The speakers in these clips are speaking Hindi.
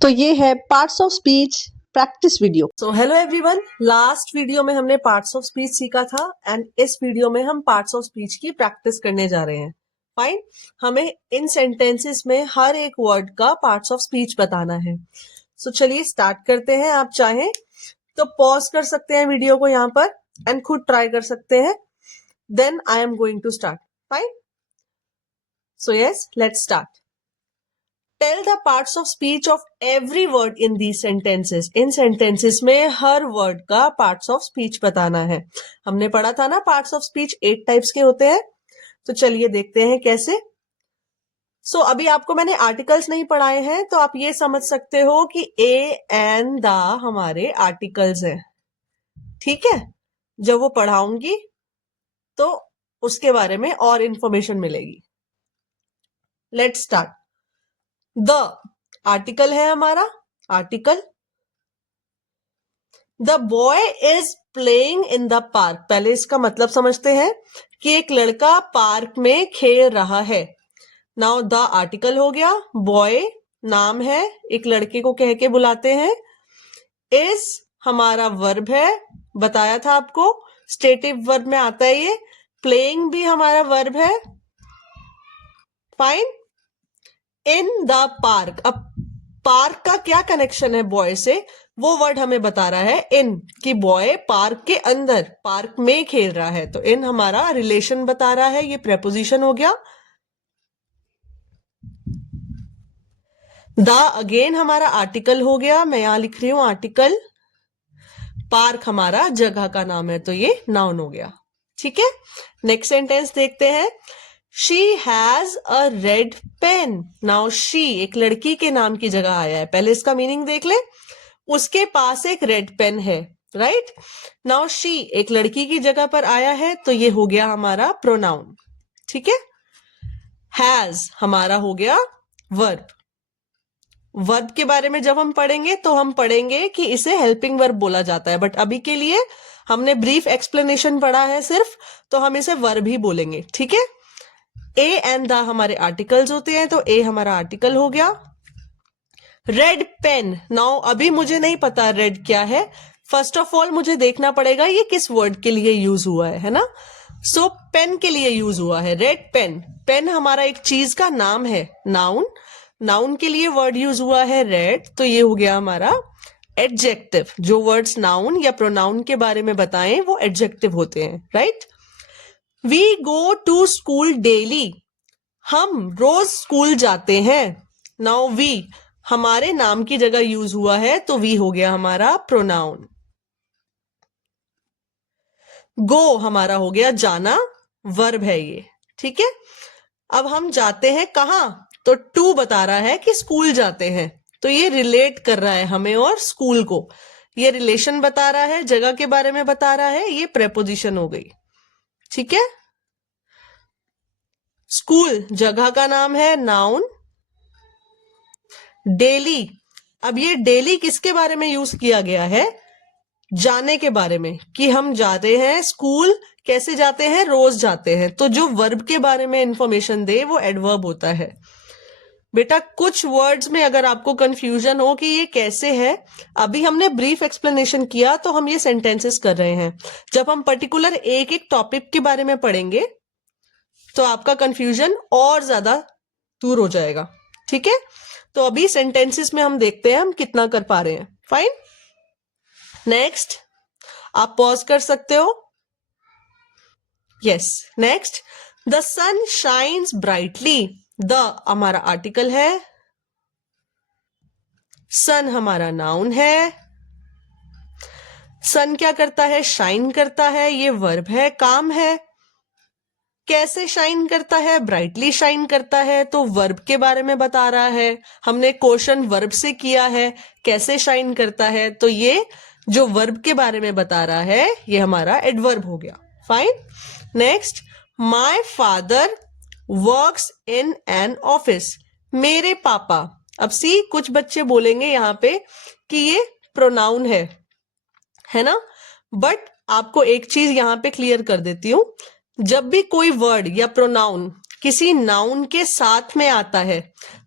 तो ये है parts of speech practice video. So hello everyone, last video में हमने पार्ट्स ऑफ स्पीच सीखा था एंड इस वीडियो में हम पार्ट्स ऑफ स्पीच की प्रैक्टिस करने जा रहे हैं। फाइन, हमें इन सेंटेंसेस में हर एक वर्ड का पार्ट्स ऑफ स्पीच बताना है। सो चलिए स्टार्ट करते हैं। आप चाहें तो पॉज कर सकते हैं वीडियो को यहाँ पर एंड खुद ट्राई कर सकते हैं। Then I am going to start. Fine, so yes, let's start. Tell the parts of speech of every word in these sentences. In sentences में हर word का parts of speech बताना है। हमने पढ़ा था ना parts of speech 8 types के होते हैं। तो चलिए देखते हैं कैसे। अभी आपको मैंने आर्टिकल्स नहीं पढ़ाए हैं, तो आप ये समझ सकते हो कि ए एंड द हमारे आर्टिकल्स हैं। ठीक है, जब वो पढ़ाऊंगी तो उसके बारे में और इंफॉर्मेशन मिलेगी। Let's start. द आर्टिकल है हमारा, article. The boy is playing in the park. पहले इसका मतलब समझते हैं कि एक लड़का पार्क में खेल रहा है। नाउ द आर्टिकल हो गया, बॉय नाम है, एक लड़के को कह के बुलाते हैं। इज हमारा वर्ब है, बताया था आपको, स्टेटिव वर्ब में आता है ये। प्लेइंग भी हमारा वर्ब है। Fine, in the park. अब पार्क का क्या कनेक्शन है बॉय से, वो वर्ड हमें बता रहा है इन, कि बॉय पार्क के अंदर, पार्क में खेल रहा है। तो इन हमारा रिलेशन बता रहा है, ये प्रेपोजिशन हो गया। द अगेन हमारा आर्टिकल हो गया, मैं यहां लिख रही हूं आर्टिकल। पार्क हमारा जगह का नाम है, तो ये नाउन हो गया। ठीक है, नेक्स्ट सेंटेंस देखते हैं। She has a red pen. Now she एक लड़की के नाम की जगह आया है, पहले इसका मीनिंग देख ले। उसके पास एक रेड पेन है, राइट। नाउ शी एक लड़की की जगह पर आया है, तो ये हो गया हमारा प्रोनाउन। ठीक है, हैज हमारा हो गया वर्ब। वर्ब के बारे में जब हम पढ़ेंगे तो हम पढ़ेंगे कि इसे हेल्पिंग वर्ब बोला जाता है, बट अभी के लिए हमने ब्रीफ एक्सप्लेनेशन पढ़ा है सिर्फ, तो हम इसे वर्ब ही बोलेंगे। ठीक है, ए एंड द हमारे आर्टिकल्स होते हैं, तो ए हमारा आर्टिकल हो गया। रेड पेन, नाउ अभी मुझे नहीं पता रेड क्या है। फर्स्ट ऑफ ऑल मुझे देखना पड़ेगा ये किस वर्ड के लिए यूज हुआ है ना। सो पेन के लिए यूज हुआ है, रेड पेन। पेन हमारा एक चीज का नाम है, नाउन। नाउन के लिए वर्ड यूज हुआ है रेड, तो ये हो गया हमारा एडजेक्टिव। जो वर्ड्स नाउन या प्रोनाउन के बारे में बताएं वो एडजेक्टिव होते हैं, right. We go to school daily. हम रोज स्कूल जाते हैं। नाउ वी हमारे नाम की जगह यूज हुआ है, तो वी हो गया हमारा प्रोनाउन। गो हमारा हो गया जाना, वर्ब है ये। ठीक है, अब हम जाते हैं कहां, तो टू बता रहा है कि स्कूल जाते हैं, तो ये रिलेट कर रहा है हमें और स्कूल को। ये रिलेशन बता रहा है, जगह के बारे में बता रहा है, ये प्रेपोजिशन हो गई। ठीक है, स्कूल जगह का नाम है, नाउन। डेली, अब ये डेली किसके बारे में यूज किया गया है, जाने के बारे में, कि हम जाते हैं स्कूल, कैसे जाते हैं, रोज जाते हैं। तो जो वर्ब के बारे में इंफॉर्मेशन दे वो एडवर्ब होता है। बेटा कुछ वर्ड्स में अगर आपको कंफ्यूजन हो कि ये कैसे है, अभी हमने ब्रीफ एक्सप्लेनेशन किया, तो हम ये सेंटेंसेस कर रहे हैं। जब हम पर्टिकुलर एक एक टॉपिक के बारे में पढ़ेंगे तो आपका कंफ्यूजन और ज्यादा दूर हो जाएगा। ठीक है, तो अभी सेंटेंसेस में हम देखते हैं हम कितना कर पा रहे हैं। फाइन, नेक्स्ट आप पॉज कर सकते हो। Yes, next. The sun shines brightly. The हमारा आर्टिकल है, सन हमारा नाउन है। सन क्या करता है, शाइन करता है, ये वर्ब है, काम है। कैसे शाइन करता है, ब्राइटली शाइन करता है, तो वर्ब के बारे में बता रहा है। हमने क्वेश्चन वर्ब से किया है, कैसे शाइन करता है, तो ये जो वर्ब के बारे में बता रहा है ये हमारा एडवर्ब हो गया। Fine, next. My father works in an office. मेरे पापा, अब सी कुछ बच्चे बोलेंगे यहाँ पे कि ये प्रोनाउन है ना, बट आपको एक चीज यहाँ पे क्लियर कर देती हूं। जब भी कोई वर्ड या प्रोनाउन किसी नाउन के साथ में आता है,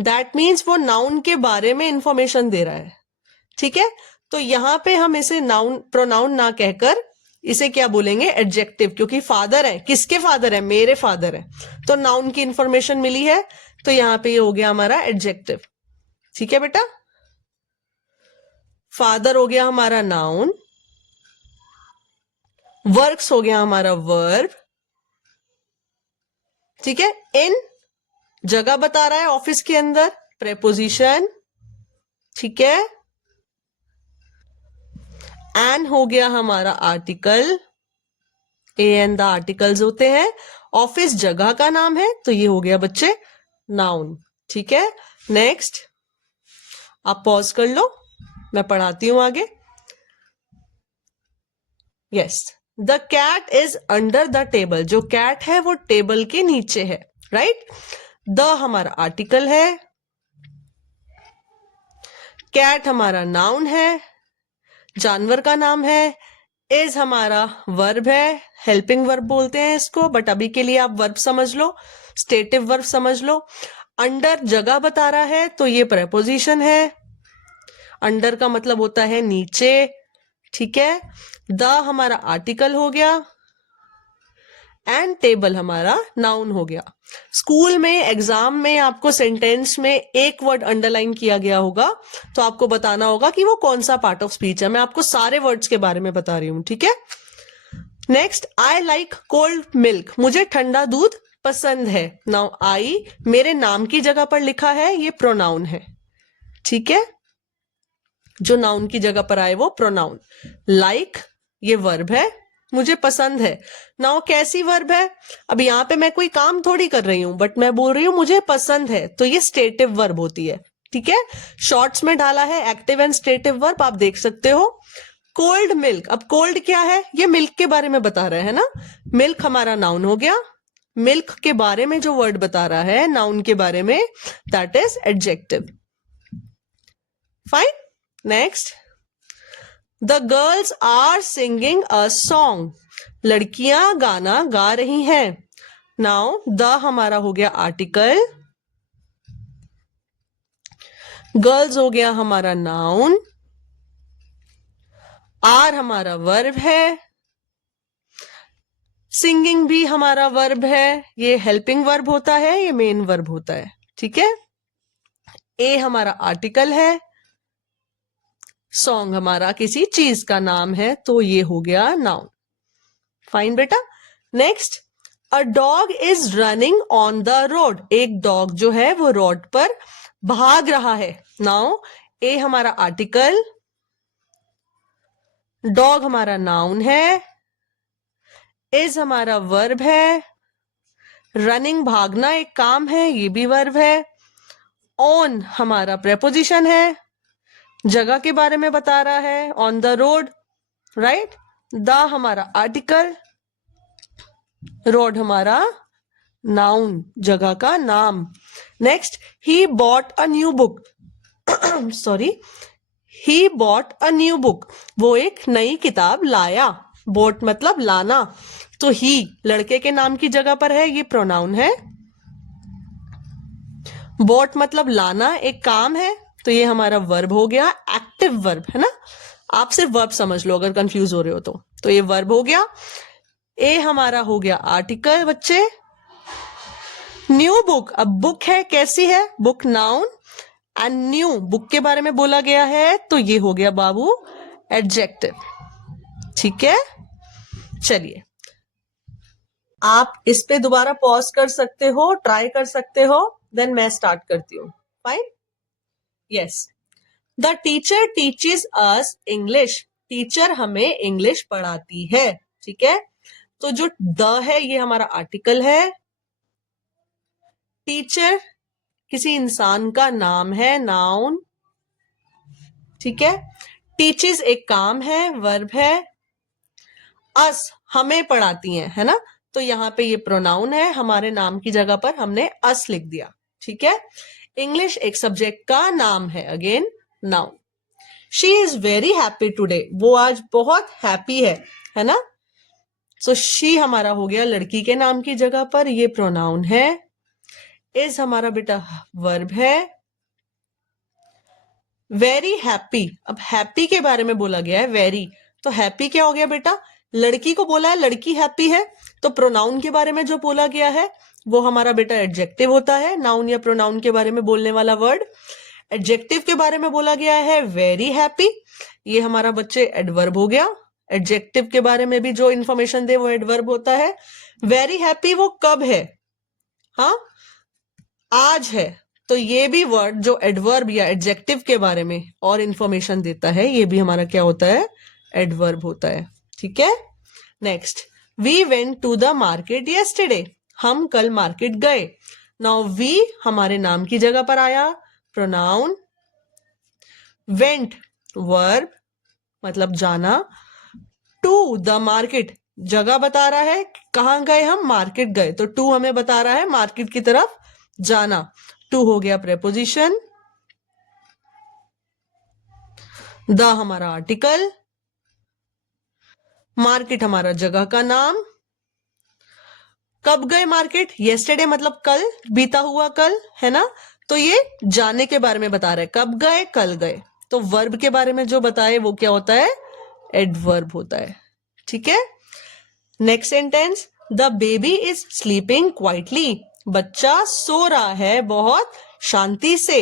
दैट मीन्स वो नाउन के बारे में इंफॉर्मेशन दे रहा है, ठीक है। तो यहां पे हम इसे नाउन प्रोनाउन ना कहकर इसे क्या बोलेंगे, एडजेक्टिव, क्योंकि फादर है, किसके फादर है, मेरे फादर है, तो नाउन की इंफॉर्मेशन मिली है, तो यहां पे ये हो गया हमारा एडजेक्टिव, ठीक है बेटा। फादर हो गया हमारा नाउन, वर्क्स हो गया हमारा वर्ब, ठीक है। इन जगह बता रहा है ऑफिस के अंदर, प्रेपोजिशन, ठीक है। एन हो गया हमारा article, a an the articles होते हैं, ऑफिस जगह का नाम है, तो ये हो गया बच्चे नाउन, ठीक है। नेक्स्ट आप पॉज कर लो, मैं पढ़ाती हूं आगे। Yes, the cat is under the table, जो कैट है वो टेबल के नीचे है, राइट। द हमारा आर्टिकल है, कैट हमारा नाउन है, जानवर का नाम है, इज हमारा वर्ब है, हेल्पिंग वर्ब बोलते हैं इसको, बट अभी के लिए आप वर्ब समझ लो, स्टेटिव वर्ब समझ लो। अंडर जगह बता रहा है, तो ये प्रेपोजिशन है, अंडर का मतलब होता है नीचे, ठीक है। द हमारा आर्टिकल हो गया, एंड टेबल हमारा नाउन हो गया। स्कूल में एग्जाम में आपको सेंटेंस में एक वर्ड अंडरलाइन किया गया होगा, तो आपको बताना होगा कि वो कौन सा पार्ट ऑफ स्पीच है। मैं आपको सारे वर्ड्स के बारे में बता रही हूं, ठीक है। Next, I like cold milk, मुझे ठंडा दूध पसंद है। नाउ आई मेरे नाम की जगह पर लिखा है, ये प्रोनाउन है, ठीक है। जो नाउन की जगह पर आए वो प्रोनाउन। लाइक ये वर्ब है, मुझे पसंद है। नाउ कैसी वर्ब है, अब यहां पे मैं कोई काम थोड़ी कर रही हूं, बट मैं बोल रही हूं मुझे पसंद है, तो ये स्टेटिव वर्ब होती है, ठीक है। शॉर्ट्स में डाला है एक्टिव एंड स्टेटिव वर्ब, आप देख सकते हो। कोल्ड मिल्क, अब कोल्ड क्या है, ये मिल्क के बारे में बता रहे हैं ना, मिल्क हमारा नाउन हो गया, मिल्क के बारे में जो वर्ड बता रहा है नाउन के बारे में, that is adjective, fine. Next, the girls are singing a song, लड़कियां गाना गा रही हैं। नाउ द हमारा हो गया आर्टिकल, गर्ल्स हो गया हमारा नाउन, आर हमारा वर्ब है, सिंगिंग भी हमारा वर्ब है, ये हेल्पिंग वर्ब होता है, ये मेन वर्ब होता है, ठीक है। ए हमारा आर्टिकल है, सॉन्ग हमारा किसी चीज का नाम है, तो ये हो गया नाउन, फाइन बेटा। Next, a dog is running on the road, एक डॉग जो है वो रोड पर भाग रहा है। नाउ ए हमारा आर्टिकल, डॉग हमारा नाउन है, इज हमारा वर्ब है, रनिंग भागना एक काम है, ये भी वर्ब है, ऑन हमारा प्रेपोजिशन है, जगह के बारे में बता रहा है, on the road, right. The हमारा आर्टिकल, रोड हमारा नाउन, जगह का नाम। Next, he bought a new book, sorry, he bought a new book, वो एक नई किताब लाया, बॉट मतलब लाना, तो ही लड़के के नाम की जगह पर है, ये प्रोनाउन है। बॉट मतलब लाना, एक काम है, तो ये हमारा वर्ब हो गया, एक्टिव वर्ब है ना, आप सिर्फ वर्ब समझ लो अगर कंफ्यूज हो रहे हो तो ये वर्ब हो गया। ए हमारा हो गया आर्टिकल बच्चे, न्यू बुक, अब बुक है कैसी है, book noun, and new book के बारे में बोला गया है, तो ये हो गया बाबू एडजेक्टिव, ठीक है। चलिए आप इस पे दोबारा पॉज कर सकते हो, ट्राई कर सकते हो, देन मैं स्टार्ट करती हूँ, fine. Yes, the teacher teaches us English, teacher हमें इंग्लिश पढ़ाती है, ठीक है। तो जो द है ये हमारा आर्टिकल है, टीचर किसी इंसान का नाम है, नाउन, ठीक है। टीचेस एक काम है, वर्ब है, अस हमें पढ़ाती हैं, है ना, तो यहां पे ये प्रोनाउन है, हमारे नाम की जगह पर हमने अस लिख दिया, ठीक है। इंग्लिश एक सब्जेक्ट का नाम है, again noun. She is very happy today, वो आज बहुत हैप्पी है ना। सो शी हमारा हो गया लड़की के नाम की जगह पर, ये प्रोनाउन है। इज हमारा बेटा वर्ब है। वेरी हैप्पी, अब हैप्पी के बारे में बोला गया है वेरी, तो हैप्पी क्या हो गया बेटा, लड़की को बोला है लड़की हैप्पी है, तो प्रोनाउन के बारे में जो बोला गया है वो हमारा बेटा एडजेक्टिव होता है, नाउन या प्रोनाउन के बारे में बोलने वाला वर्ड। एडजेक्टिव के बारे में बोला गया है वेरी हैप्पी, ये हमारा बच्चे एडवर्ब हो गया। एडजेक्टिव के बारे में भी जो इंफॉर्मेशन दे वो एडवर्ब होता है। वेरी हैप्पी वो कब है, हाँ आज है, तो ये भी वर्ड जो एडवर्ब या एडजेक्टिव के बारे में और इंफॉर्मेशन देता है ये भी हमारा क्या होता है, एडवर्ब होता है। ठीक है, next, we went to the market yesterday, हम कल मार्केट गए। नाउ वी हमारे नाम की जगह पर आया, प्रोनाउन। वेंट वर्ब मतलब जाना, टू द मार्केट जगह बता रहा है कहां गए हम, मार्केट गए, तो टू हमें बता रहा है मार्केट की तरफ जाना, टू हो गया प्रेपोजिशन। द हमारा आर्टिकल, मार्केट हमारा जगह का नाम। कब गए मार्केट, येस्टरडे मतलब कल, बीता हुआ कल है ना, तो ये जाने के बारे में बता रहा है, कब गए कल गए, तो वर्ब के बारे में जो बताए वो क्या होता है, एडवर्ब होता है। ठीक है, next sentence, the baby is sleeping quietly, बच्चा सो रहा है बहुत शांति से।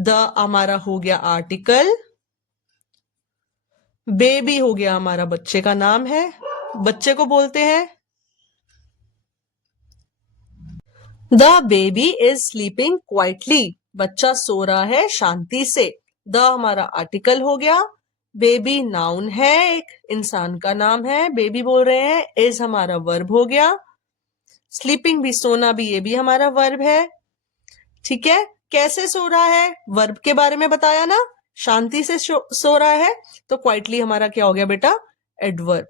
द हमारा हो गया आर्टिकल, बेबी हो गया हमारा बच्चे का नाम है, बच्चे को बोलते हैं। The baby is sleeping quietly, बच्चा सो रहा है शांति से। द हमारा आर्टिकल हो गया, बेबी नाउन है, एक इंसान का नाम है, बेबी बोल रहे हैं। इज हमारा वर्ब हो गया, स्लीपिंग भी सोना भी ये भी हमारा वर्ब है। ठीक है, कैसे सो रहा है, वर्ब के बारे में बताया ना, शांति से सो रहा है, तो क्वाइटली हमारा क्या हो गया बेटा, adverb.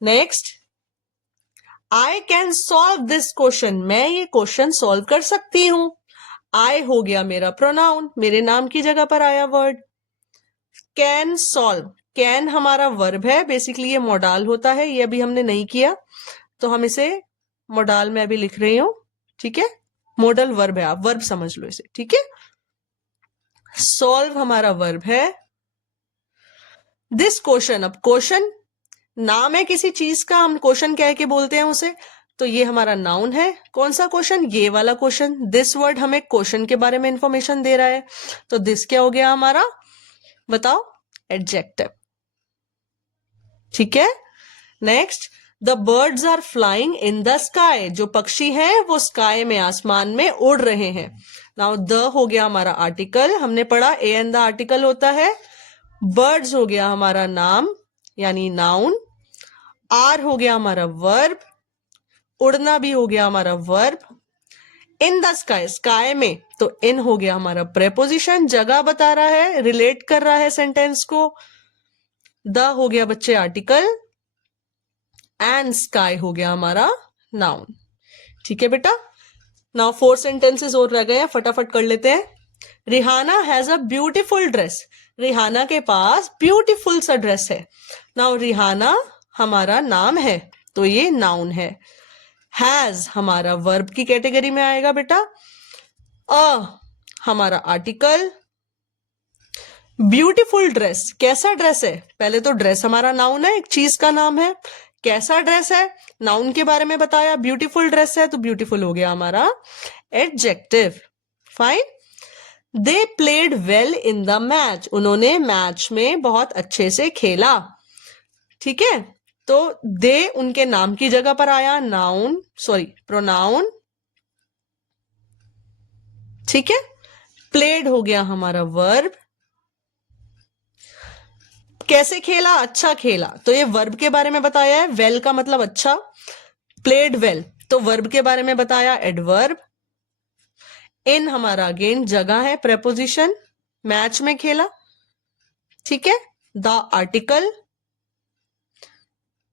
Next, I can solve this question, मैं ये क्वेश्चन सॉल्व कर सकती हूं। आई हो गया मेरा प्रोनाउन, मेरे नाम की जगह पर आया वर्ड। कैन सॉल्व, कैन हमारा वर्ब है, बेसिकली ये मोडाल होता है, ये अभी हमने नहीं किया तो हम इसे मोडाल में अभी लिख रही हूं। ठीक है, मॉडल वर्ब है, आप वर्ब समझ लो इसे। ठीक है, सॉल्व हमारा वर्ब है। दिस क्वेश्चन, अब क्वेश्चन नाम है किसी चीज का, हम क्वेश्चन कह के बोलते हैं उसे, तो ये हमारा नाउन है। कौन सा क्वेश्चन, ये वाला क्वेश्चन। दिस वर्ड हमें क्वेश्चन के बारे में इंफॉर्मेशन दे रहा है, तो दिस क्या हो गया हमारा, बताओ, एडजेक्टिव। ठीक है, next, the birds are flying in the sky, जो पक्षी हैं वो स्काई में आसमान में उड़ रहे हैं। नाउ द हो गया हमारा आर्टिकल, हमने पढ़ा ए एन द आर्टिकल होता है। बर्ड्स हो गया हमारा नाम यानी नाउन। आर हो गया हमारा वर्ब, उड़ना भी हो गया हमारा verb. In the sky, sky में, तो इन हो गया हमारा प्रेपोजिशन, जगह बता रहा है, रिलेट कर रहा है सेंटेंस को। द हो गया बच्चे आर्टिकल, एंड स्काई हो गया हमारा नाउन। ठीक है बेटा, नाउ 4 सेंटेंसेस और रह गए हैं, फटाफट कर लेते हैं। Rihanna has a beautiful dress, Rihanna के पास ब्यूटीफुल सा ड्रेस है। नाउ रिहाना हमारा नाम है तो ये नाउन है। हैज हमारा वर्ब की कैटेगरी में आएगा बेटा। अ हमारा आर्टिकल। ब्यूटीफुल ड्रेस, कैसा ड्रेस है, पहले तो ड्रेस हमारा नाउन है, एक चीज का नाम है। कैसा ड्रेस है, नाउन के बारे में बताया, ब्यूटीफुल ड्रेस है तो ब्यूटीफुल हो गया हमारा adjective. Fine. They played well in the match, उन्होंने मैच में बहुत अच्छे से खेला। ठीक है, तो दे उनके नाम की जगह पर आया, नाउन सॉरी प्रोनाउन। ठीक है, प्लेड हो गया हमारा वर्ब। कैसे खेला, अच्छा खेला, तो ये वर्ब के बारे में बताया है, वेल का मतलब अच्छा, प्लेड वेल तो वर्ब के बारे में बताया, एडवर्ब। इन हमारा अगेन जगह है, प्रेपोजिशन, मैच में खेला। ठीक है, द आर्टिकल,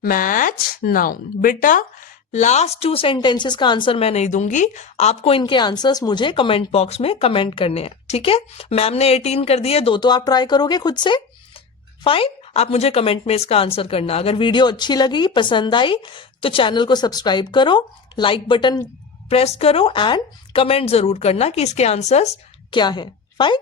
मैच नाउन। बेटा लास्ट 2 सेंटेंसेस का आंसर मैं नहीं दूंगी, आपको इनके आंसर्स मुझे कमेंट बॉक्स में कमेंट करने हैं। ठीक है, मैम ने 18 कर दिए, 2 तो आप ट्राई करोगे खुद से। फाइन, आप मुझे कमेंट में इसका आंसर करना। अगर वीडियो अच्छी लगी, पसंद आई, तो चैनल को सब्सक्राइब करो, लाइक बटन प्रेस करो एंड कमेंट जरूर करना कि इसके आंसर्स क्या है। फाइन।